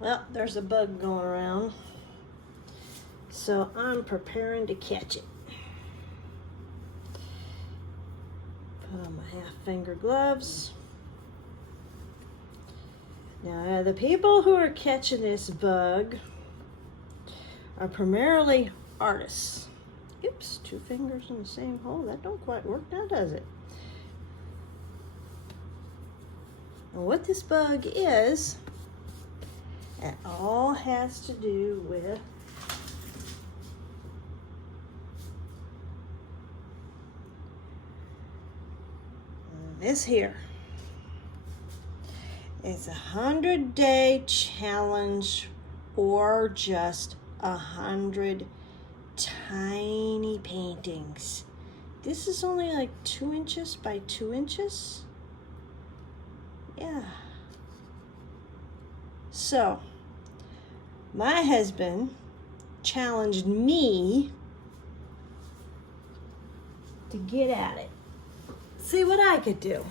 Well, there's a bug going around, so I'm preparing to catch it. Put on my half-finger gloves. Now, the people who are catching this bug are primarily artists. Oops, 2 fingers in the same hole. That don't quite work now, does it? And what this bug is, it all has to do with this here. It's a 100-day challenge, or just 100 tiny paintings. This is only like 2 inches by 2 inches. Yeah. So, my husband challenged me to get at it. See what I could do.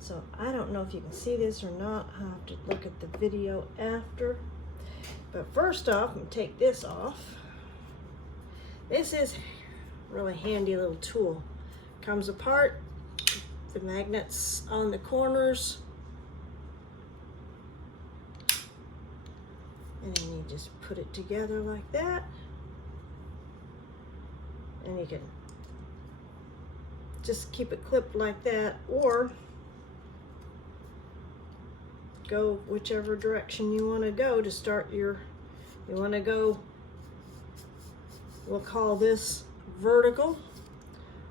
So, I don't know if you can see this or not. I'll have to look at the video after. But first off, I'm going to take this off. This is a really handy little tool. Comes apart, the magnets on the corners. And then you just put it together like that. And you can just keep it clipped like that, or go whichever direction you want to go to start your, you want to go, we'll call this vertical,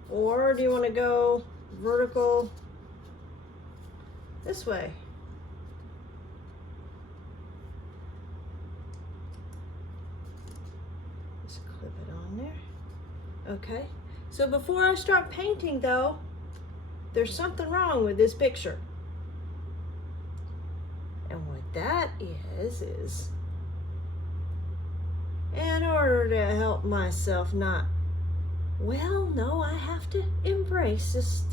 or do you want to go vertical this way? Just clip it on there. Okay, so before I start painting though, there's something wrong with this picture. And what that is in order to help myself not, well, no, I have to embrace this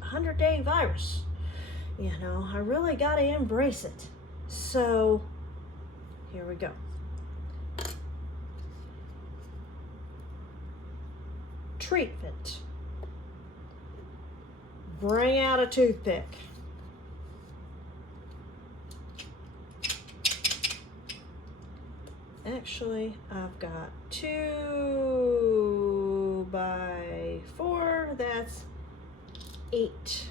100-day virus. You know, I really got to embrace it. So, here we go. Treatment. Bring out a toothpick. Actually, I've got 2 by 4, that's 8.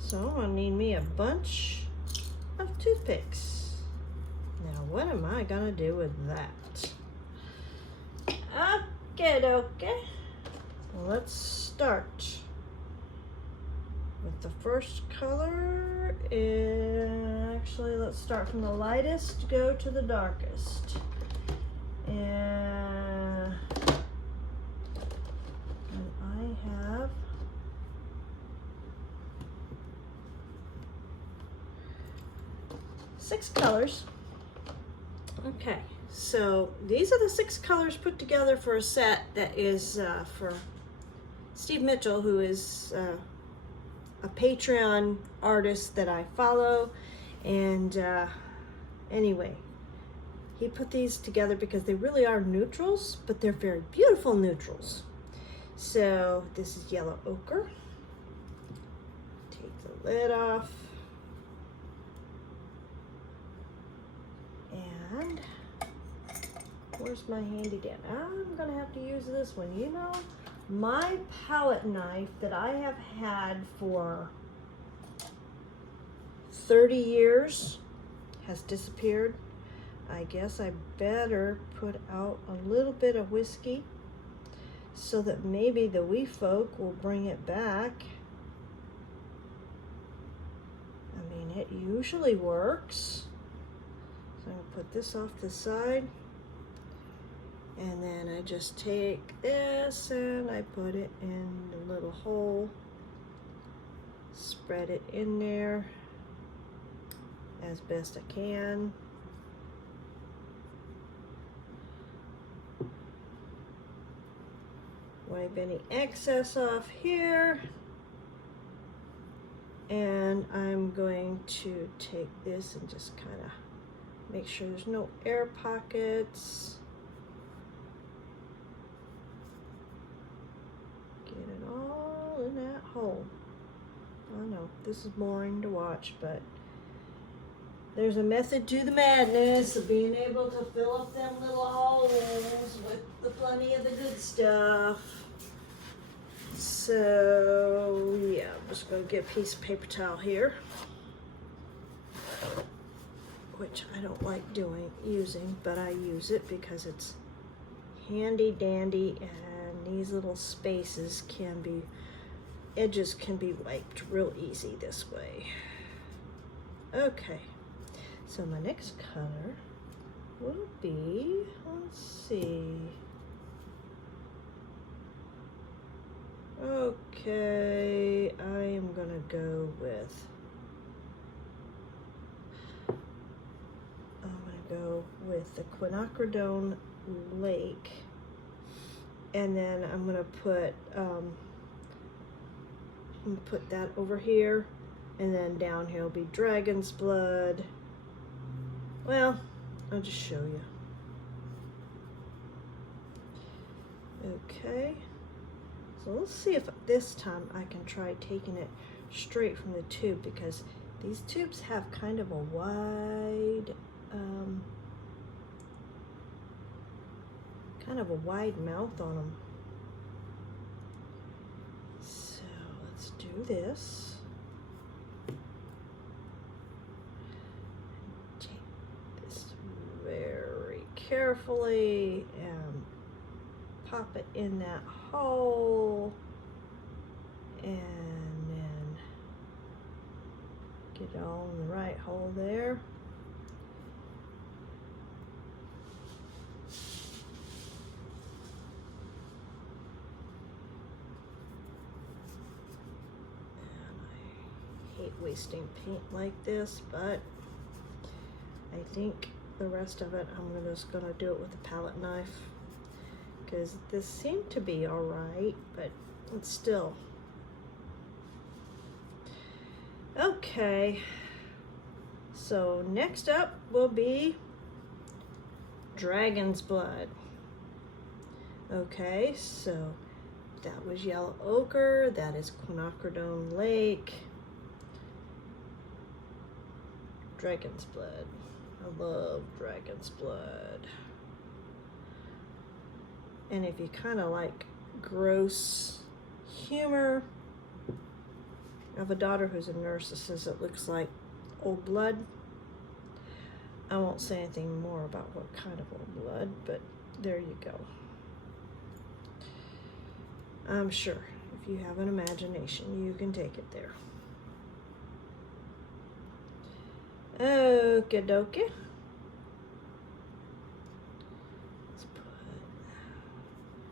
So I'm gonna need me a bunch of toothpicks. Now what am I gonna do with that? Okay. Let's start with the first color. Actually, let's start from the lightest, go to the darkest. And I have six colors. Okay, so these are the 6 colors put together for a set that is for Steve Mitchell, who is a Patreon artist that I follow. And anyway, he put these together because they really are neutrals, but they're very beautiful neutrals. So this is yellow ochre. Take the lid off. And where's my handy dandy? I'm gonna have to use this one. You know, my palette knife that I have had for 30 years has disappeared. I guess I better put out a little bit of whiskey so that maybe the wee folk will bring it back. I mean, it usually works. So I'm gonna put this off the side. And then I just take this and I put it in the little hole. Spread it in there as best I can. Wipe any excess off here. And I'm going to take this and just kind of make sure there's no air pockets. Get it all in that hole. I know this is boring to watch, but there's a method to the madness of being able to fill up them little holes with the plenty of the good stuff. So yeah, I'm just gonna get a piece of paper towel here, which I don't like using, but I use it because it's handy dandy, and these little spaces edges can be wiped real easy this way. Okay, so my next color will be, let's see. Okay, I am gonna go with, the quinacridone lake, and then I'm gonna put that over here, and then down here will be dragon's blood. Well, I'll just show you. Okay, so let's see if this time I can try taking it straight from the tube, because these tubes have kind of a wide mouth on them. So let's do this. Take this very carefully and pop it in that hole, and then get it all in the right hole there. Wasting paint like this, but I think the rest of it I'm just gonna do it with a palette knife, because this seemed to be all right, but it's still okay. So next up will be dragon's blood. Okay, so that was yellow ochre, that is quinacridone lake. Dragon's blood. I love dragon's blood. And if you kind of like gross humor, I have a daughter who's a nurse that says it looks like old blood. I won't say anything more about what kind of old blood, but there you go. I'm sure if you have an imagination, you can take it there. Okie dokie. Let's put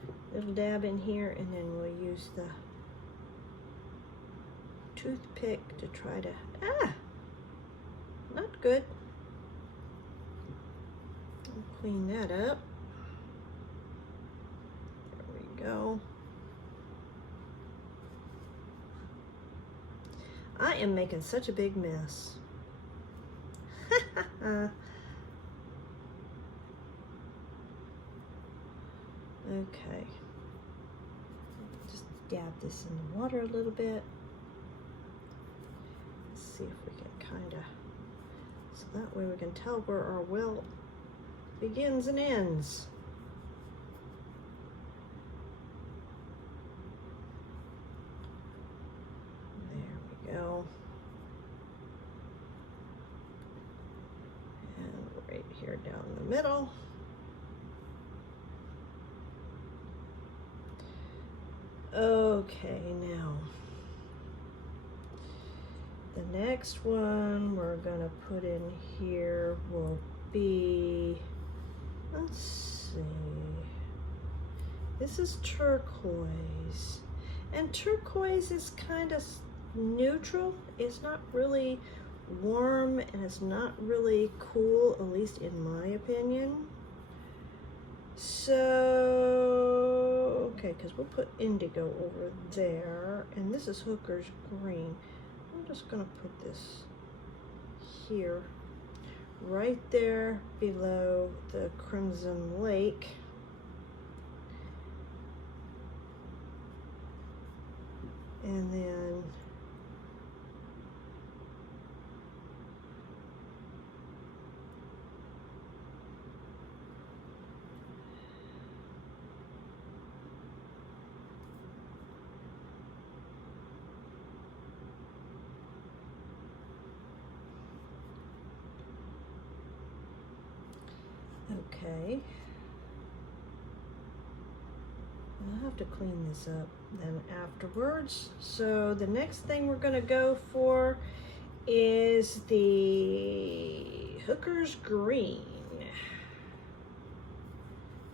a little dab in here, and then we'll use the toothpick to try to, not good. I'll clean that up. There we go. I am making such a big mess. Okay, just dab this in the water a little bit. Let's see if we can kind of, so that way we can tell where our well begins and ends. There we go. Right here down the middle. Okay, now the next one we're gonna put in here will be, let's see, this is turquoise, and turquoise is kind of neutral. It's not really warm, and it's not really cool, at least in my opinion. So, okay, because we'll put indigo over there, and this is Hooker's green. I'm just gonna put this here, right there below the Crimson Lake. And then okay. I'll have to clean this up then afterwards. So the next thing we're gonna go for is the Hooker's Green.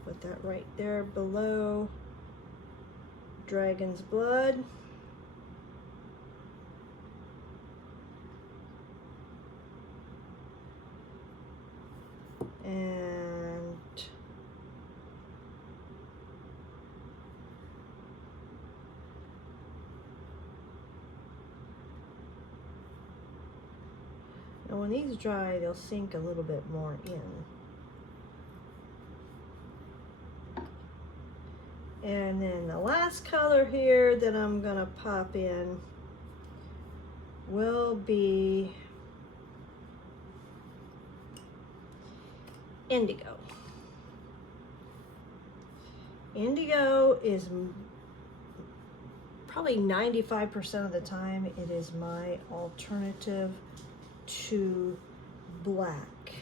Put that right there below Dragon's Blood. And now when these dry, they'll sink a little bit more in. And then the last color here that I'm gonna pop in will be Indigo. Indigo is probably 95% of the time it is my alternative to black.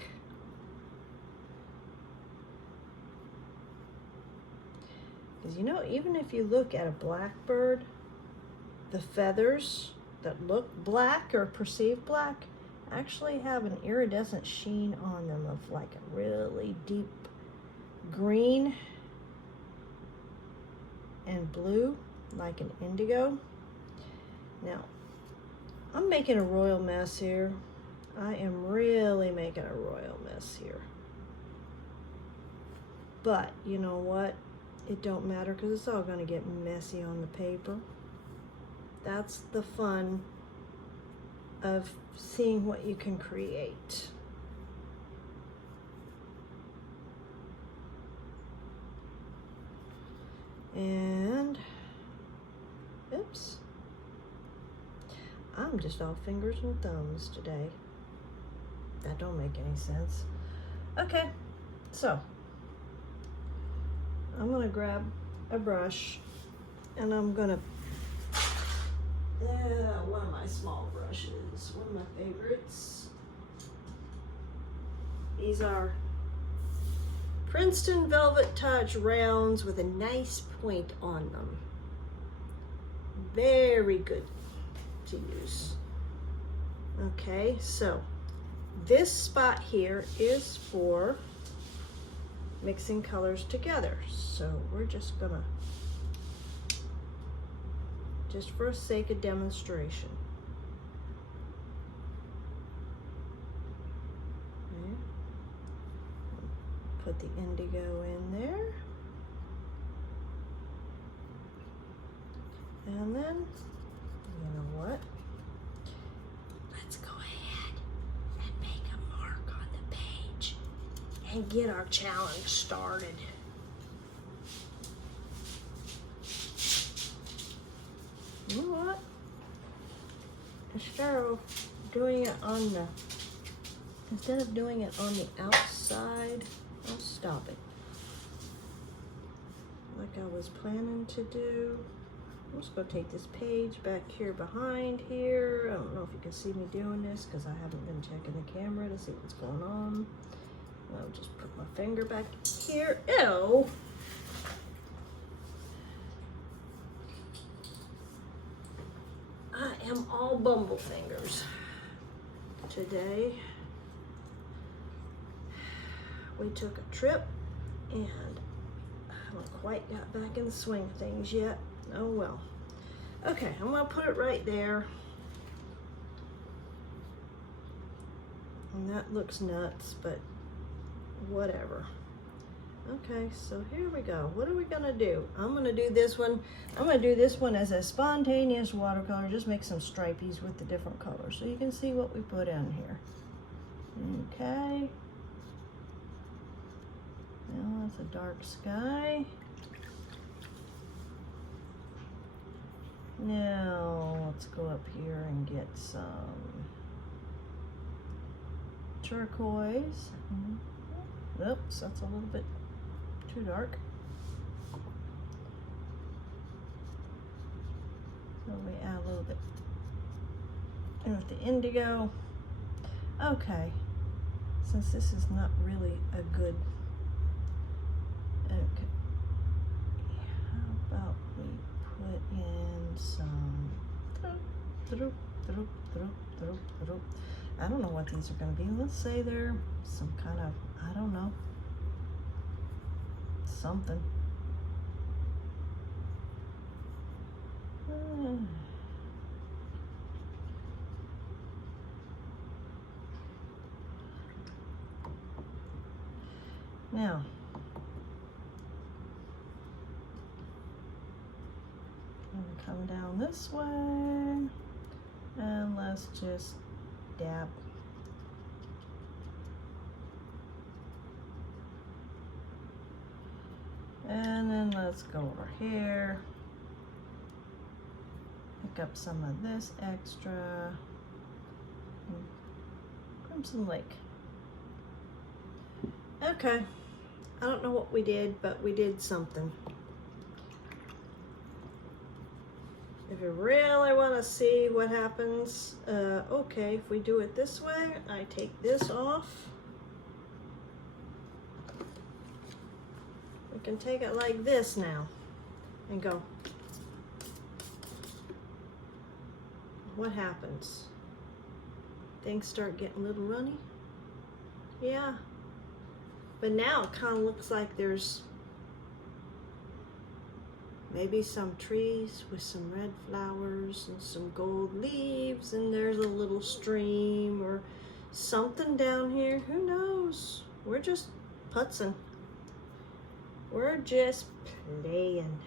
Because you know, even if you look at a blackbird, the feathers that look black or perceived black actually have an iridescent sheen on them of like a really deep green and blue, like an indigo. Now, I'm making a royal mess here. I am really making a royal mess here. But you know what? It don't matter because it's all gonna get messy on the paper. That's the fun of seeing what you can create. And, oops, I'm just all fingers and thumbs today. That don't make any sense. Okay, so I'm gonna grab a brush and I'm gonna one of my small brushes, one of my favorites. These are Princeton Velvet Touch rounds with a nice point on them. Very good to use. Okay, so this spot here is for mixing colors together. So we're just gonna, just for the sake of demonstration. Okay. Put the indigo in there. And then, you know what? Let's go ahead and make a mark on the page and get our challenge started. You know what? Instead of doing it on the, outside, I'll stop it. Like I was planning to do. I'm just gonna take this page back here behind here. I don't know if you can see me doing this because I haven't been checking the camera to see what's going on. I'll just put my finger back here. Ew! I am all bumble fingers today. We took a trip and I haven't quite got back in the swing of things yet. Oh well. Okay, I'm gonna put it right there. And that looks nuts, but whatever. Okay, so here we go. What are we gonna do? I'm gonna do this one. I'm gonna do this one as a spontaneous watercolor. Just make some stripies with the different colors so you can see what we put in here. Okay. Now that's a dark sky. Now let's go up here and get some turquoise. Oops, that's a little bit too dark. So we add a little bit in with the indigo. Okay, since this is not really a good, okay, how about we put in some, I don't know what these are going to be. Let's say they're some kind of, I don't know, something. Now, I'm gonna come down this way, and let's just dab. And then let's go over here, pick up some of this extra Crimson Lake. Okay, I don't know what we did, but we did something. If you really want to see what happens, okay, if we do it this way, I take this off. We can take it like this now and go. What happens? Things start getting a little runny? Yeah. But now it kind of looks like there's maybe some trees with some red flowers and some gold leaves, and there's a little stream or something down here. Who knows? We're just putzing. We're just playing.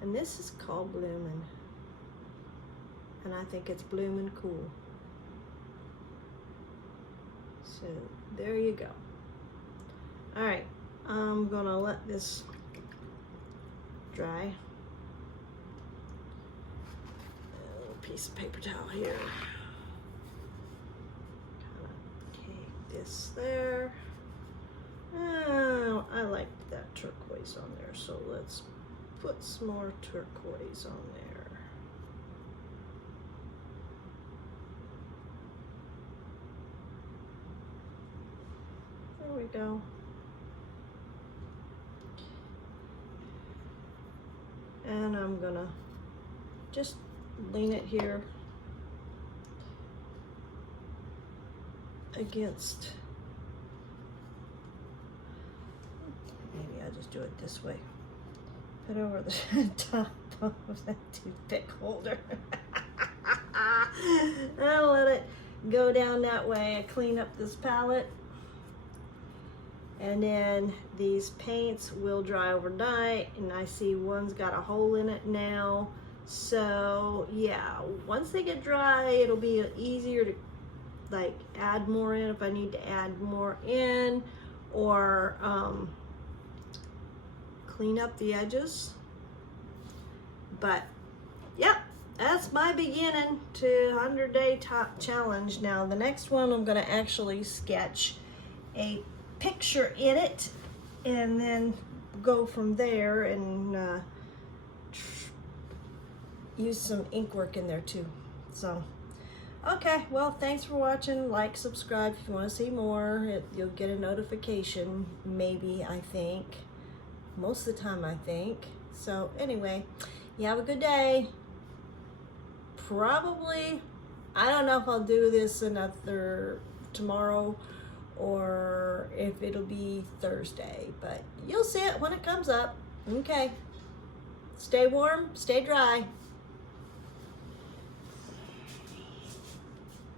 And this is called blooming. And I think it's blooming cool. So there you go. All right, I'm gonna let this dry. A little piece of paper towel here. Take this there. Oh, I like that turquoise on there, so let's put some more turquoise on there. There we go. And I'm gonna just lean it here against, maybe I'll just do it this way. Put over the top of that toothpick holder. I'll let it go down that way. I clean up this palette. And then these paints will dry overnight, and I see one's got a hole in it now. So yeah, once they get dry, it'll be easier to like add more in if I need to add more in, or clean up the edges. But yeah, that's my beginning to 100-day top challenge. Now the next one, I'm gonna actually sketch a picture in it and then go from there and use some ink work in there too. So okay, well, thanks for watching. Like, subscribe if you want to see more. You'll get a notification, maybe, I think, most of the time, I think. So anyway, you have a good day. Probably, I don't know if I'll do this another tomorrow or if it'll be Thursday, but you'll see it when it comes up. Okay, stay warm, stay dry.